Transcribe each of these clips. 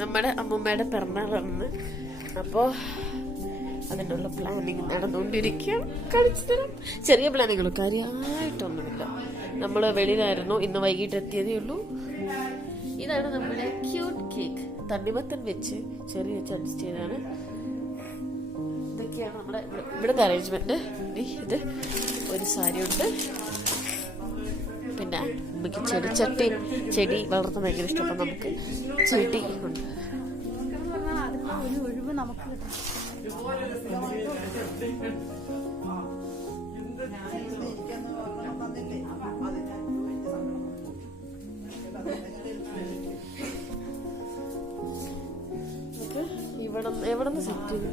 നമ്മുടെ അമ്മൂമ്മയുടെ പിറന്നാളാണെന്ന്. അപ്പോൾ അതിനുള്ള പ്ലാനിങ് നടന്നുകൊണ്ടിരിക്കുകയാണ്. കളിച്ചു തരാം. ചെറിയ പ്ലാനിങ്ങൾ, കാര്യമായിട്ടൊന്നുമില്ല. നമ്മൾ വെളിയിലായിരുന്നു, ഇന്ന് വൈകിട്ട് എത്തിയതേ ഉള്ളൂ. ഇതാണ് നമ്മുടെ ക്യൂട്ട് കേക്ക്, തണ്ണിമത്തൻ വെച്ച് ചെറിയ വെച്ച് അഡ്ജസ്റ്റ് ചെയ്താണ്. ഇതൊക്കെയാണ് നമ്മുടെ ഇവിടുത്തെ അറേഞ്ച്മെന്റ്. ഇത് ഒരു സാരി ഉണ്ട്. പിന്നെ നമുക്ക് ചെടി വളർത്താൻ ഭയങ്കര ഇഷ്ടം. അപ്പം നമുക്ക് ചെടി ഉണ്ട്. എവിടെ നിന്ന് സെറ്റ് ചെയ്തു?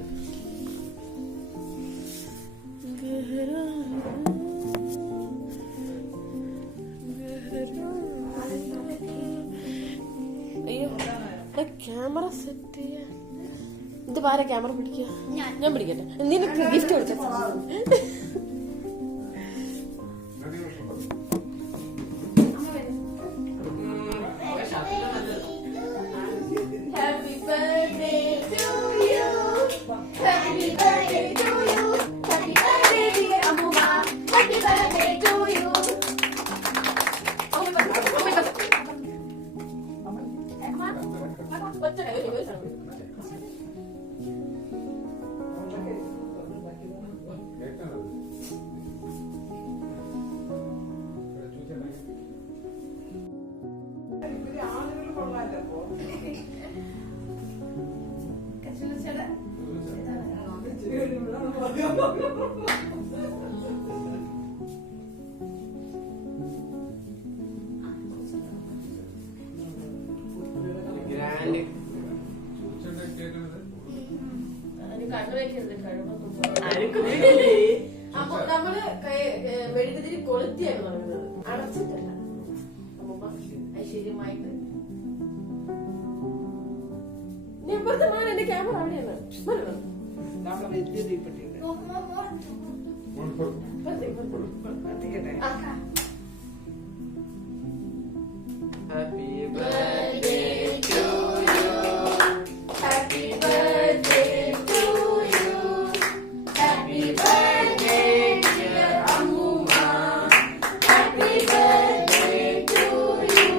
അയ്യോ, ക്യാമറ സെറ്റ് ചെയ്യാൻ ഇത് പാരാ ക്യാമറ പിടിക്കുക? ഞാൻ പിടിക്കട്ടെ. നിനക്ക് ഗിഫ്റ്റ് കൊടുത്ത നമ്മള് മെഴുകുതിരി കൊളുത്തിയാണ് തുടങ്ങുന്നത്, അടച്ചിട്ടല്ല. അമ്മൂമ്മ ഐശ്വര്യമായിട്ട് എന്റെ ക്യാമറ അവിടെയാണ്. Happy birthday to you. Happy birthday to you. Happy birthday dear Ammuma. Happy birthday to you.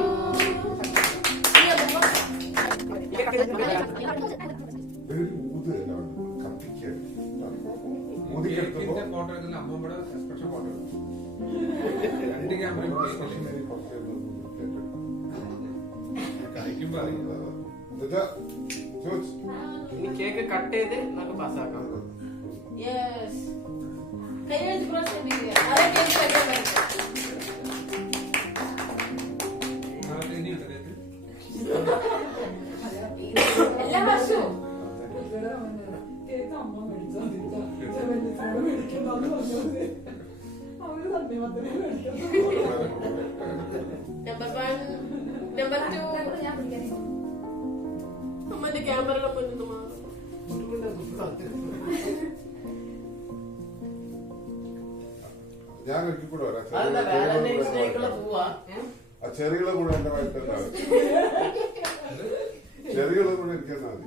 Photo എടുക്കുന്ന അമ്മൂമ്മയുടെ സ്പെഷ്യൽ ഫോട്ടോ രണ്ട് ക്യാമറ ഇനി കേക്ക് കട്ട് ചെയ്ത് നമുക്ക് പാസ്സാക്കാം. എല്ലാ വർഷവും നമ്പർ 2 അമ്മന്റെ ക്യാമറയുടെ മുന്നിൽ ഞാൻ ഒരിക്കൽ കൂടെ വരാം. ചെറികളെ കൂടെ എന്റെ വയറ്റുണ്ടാവും. ചെറികളെ കൂടെ ഇരിക്കുന്ന മതി.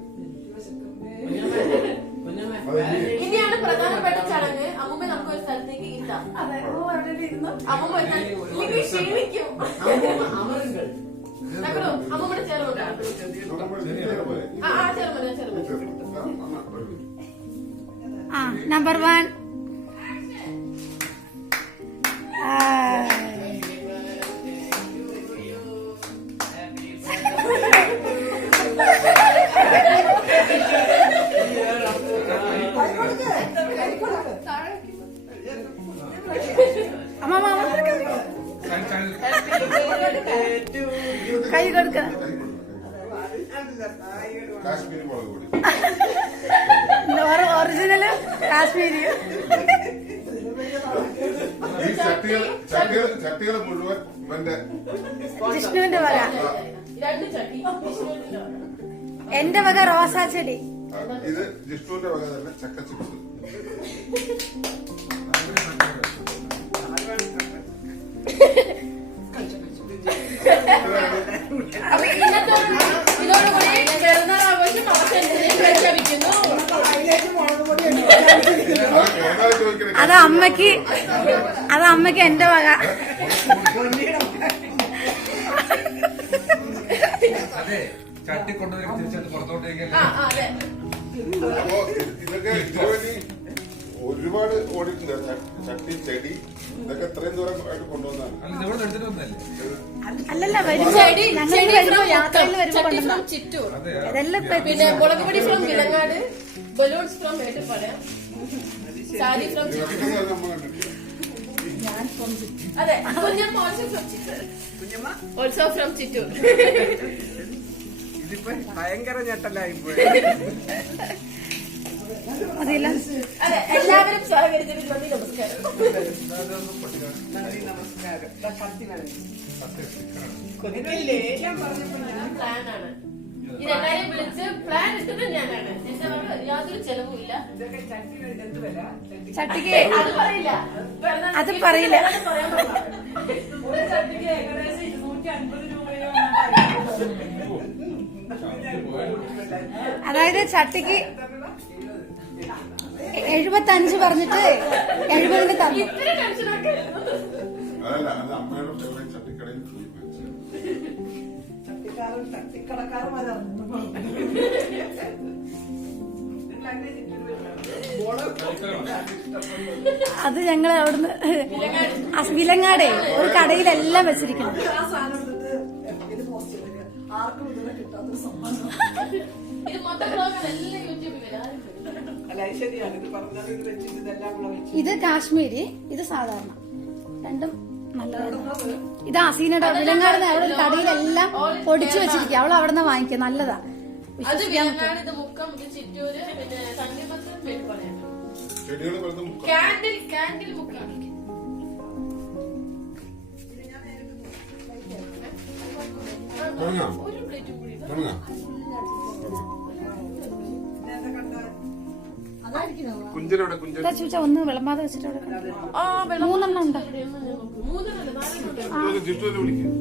ഇനിയാണ് പ്രധാനപ്പെട്ട ചടങ്ങ്. അമ്മൂമ്മ നമുക്ക് ഒരു സ്ഥലത്തേക്ക് ഇട്ടാം. അമ്മൂമ്മ ക്ഷീണിക്കും. അമ്മൂമ്മയുടെ ചേർന്ന് നമ്പർ 1. കൈ കൊടുക്ക. കാശ്മീരി മുളക് പൊടി, ഒറിജിനല് കാശ്മീരി. ഈ ചട്ടികള് മുഴുവൻ ജിഷ്ണുവിന്റെ വക. എന്റെ വക റോസാ ചെടി. ഇത് ജിഷ്ണുവിന്റെ വക തന്നെ ചക്ക ചിപ്സ്. ഇതോടുകൂടി അത് അമ്മക്ക് എന്റെ വക. അതെ ചട്ടി കൊണ്ടുവരും തിരിച്ചിട്ട് പുറത്തോട്ടേക്ക് അപ്പോ ഇതൊക്കെ ഇതുവഴി ഒരുപാട് ഓടിയിട്ടുണ്ട്. ചട്ടി ചെടി ഇതൊക്കെ ഇത്രയും ദൂരം ആയിട്ട് കൊണ്ടുവന്നാണ്. അല്ല ഇവിടെ എടുത്തിട്ട് വന്നല്ലേ അല്ലല്ല വരുമ്പോ ഞങ്ങൾ വരുമ്പോ യാത്രയിൽ വരുമ്പോ കൊണ്ടുവന്ന ചിറ്റൂർ, അതെ ഇതെല്ലാം ഇപ്പൊ പിന്നെ മുളക് പൊടി from Vilangad, balloons from Mettupalayam, sari from ഇതൊക്കെ നമ്മൾ കണ്ടിട്ടില്ല. അതെ, കുഞ്ഞമ്മ ഓൾസോ ഫ്രം ചിറ്റൂർ. ഇതിപ്പോ ഭയങ്കര ഞെട്ടലായി പോയി. മതിയല്ല. അതെ, എല്ലാവരും സഹകരിച്ചതിന് നന്ദി, നമസ്കാരം. നന്ദി, നമസ്കാരം. കൊതിക്കില്ലേ പ്ലാനാണ് ഇതെല്ലാരെയും വിളിച്ച് പ്ലാൻ ഇട്ടത് ഞാനാണ്. എന്റെ വക യാതൊരു ചെലവുമില്ല. ഇതൊക്കെ ചട്ടി എന്ത് വില? ചട്ടിക്ക് അത് പറയില്ല, അത് പറയില്ല. പറയാൻ പാടില്ല. ഒരു ചട്ടിക്ക് ഏകദേശം 250 രൂപയോ അതായത് ചട്ടിക്ക് 75 പറഞ്ഞിട്ട് 70 തന്നു. ഇത്ര ടെൻഷനൊക്കെ അതല്ല, അത് അമ്മയുടെ ഫേവറേറ്റ് ചട്ടിക്കടയിൽ പോയി മേടിച്ചത്. തട്ടിക്കടക്കാരൻ അത് ഞങ്ങൾ അവിടുന്ന് വിലങ്ങാടെ ഒരു കടയിലെല്ലാം വെച്ചിരിക്കണം. ഇത് മൊത്തം ബ്ലോഗാണ്, എല്ലാം യൂട്യൂബിൽ വരും. അല്ല ശരിയാണ്. ഇത് പറഞ്ഞത് ഇത് വെച്ചിട്ട് ഇതെല്ലാം കൂടെ വെച്ച് ഇത് കാശ്മീരി, ഇത് സാധാരണ, രണ്ടും നല്ലതാണ്. ഇത് അസീനയുടെ വിലങ്ങാട് അവിടെ ഒരു കടയിലെല്ലാം പൊടിച്ചു വെച്ചിരിക്കുക. അവൾ അവിടെ നിന്ന് വാങ്ങിക്കുക, നല്ലതാ. അത് വിലങ്ങാട്, ഇത് മുക്കം, ഇത് ചിറ്റൂര്, പിന്നെ തണ്ണിമത്തൻ, മേട്ടുപ്പാളയം. ചെടികൾ വെറുതെ മുക്കാം. കാൻഡിൽ മുക്കാണ്. തുടങ്ങാം, ഒരു പ്ലേറ്റും കൂടി തുടങ്ങാം. കുഞ്ചനോടെ കുഞ്ചൻ എന്താ ചോദിച്ചാ ഒന്ന് വിളമ്പാതെ വെച്ചിട്ട് അവിടെ മൂന്നെണ്ണം ഉണ്ടോ? മൂന്നെണ്ണം, നാലെണ്ണം ഉണ്ട്. ജിഷ്ണുവിനെ വിളിക്കും.